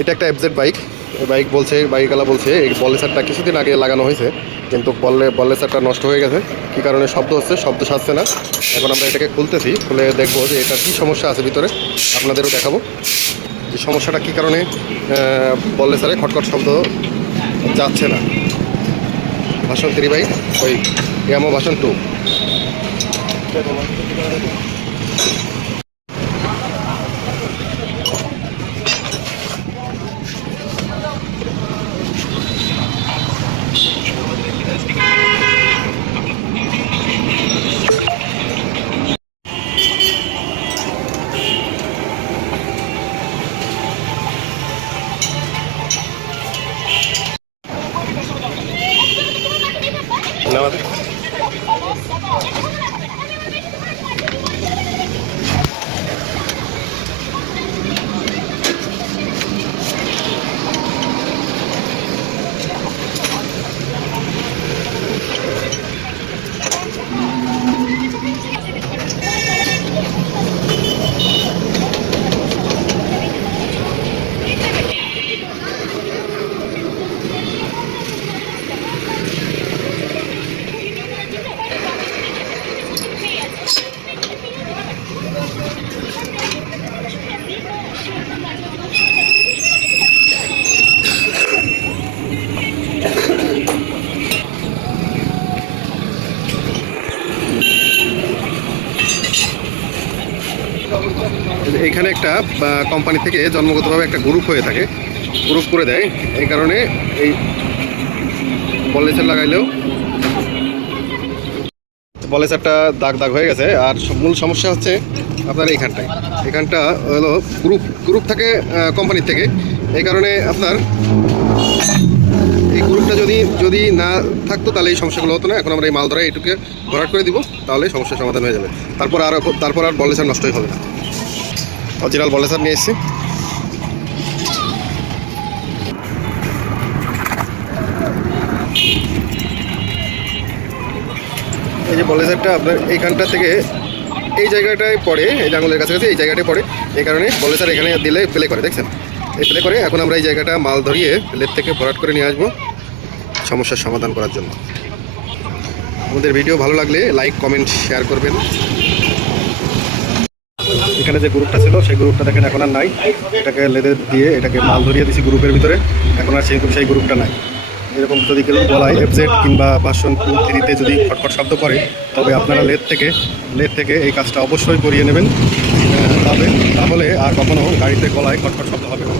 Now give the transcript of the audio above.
এটা একটা FZ bike. এই বাইকওয়ালা বলছে এই বলেসারটা কিছুদিন আগে লাগানো হয়েছে, কিন্তু বলেসারটা নষ্ট হয়ে গেছে। কী কারণে শব্দ হচ্ছে, শব্দ সারছে না। এখন আমরা এটাকে খুলতেছি, খুলে দেখবো যে এটা কী সমস্যা আছে ভিতরে, আপনাদেরও দেখাবো যে সমস্যাটা কী কারণে বলেসারে খটখট শব্দ যাচ্ছে না। ভার্সন 3 বাইক, ওই ইয়ামো ভার্সন 2। এখানে একটা কোম্পানি থেকে জন্মগতভাবে একটা গ্রুপ হয়ে থাকে, গ্রুপ করে দেয়। এই কারণে এই বলেসার লাগাইলেও বলেসারটা দাগ দাগ হয়ে গেছে। আর মূল সমস্যা হচ্ছে আপনার এখানটা হলো গ্রুপ থাকে কোম্পানির থেকে। এই কারণে আপনার এই গ্রুপটা যদি না থাকতো তাহলে এই সমস্যাগুলো হতো না। এখন আমরা এই মাল ধরা এইটুকে ভরাট করে দিব, তাহলে সমস্যার সমাধান হয়ে যাবে। তারপর আর বলেসার নষ্টই হবে না। অরিজিনাল বলেসার নিয়ে এসেছি। এই যে বলেসারটা আপনার এইখানটা থেকে এই জায়গাটায় পড়ে, এই আঙুলের কাছাকাছি এই জায়গাটায় পড়ে। এই কারণে বলেসার এখানে দিলে প্লে করে, দেখছেন এই প্লে করে। এখন আমরা এই জায়গাটা মাল ধরিয়ে লেদ থেকে ভরাট করে নিয়ে আসবো সমস্যার সমাধান করার জন্য। আমাদের ভিডিও ভালো লাগলে লাইক, কমেন্ট, শেয়ার করবেন। এখানে যে গ্রুপটা ছিল সেই গ্রুপটা দেখেন এখন আর নাই। এটাকে লেদে দিয়ে এটাকে মাল ধরিয়ে দিয়েছি গ্রুপের ভিতরে, এখন আর সেই গ্রুপটা নাই। এরকম যদি কেউ বলায় এফজেড কিংবা ভার্সন 2, 3-তে যদি খটখট শব্দ করে, তবে আপনারা লেদ থেকে এই কাজটা অবশ্যই করিয়ে নেবেন। তাহলে আর কখনো গাড়িতে গলায় খটখট শব্দ হবে না।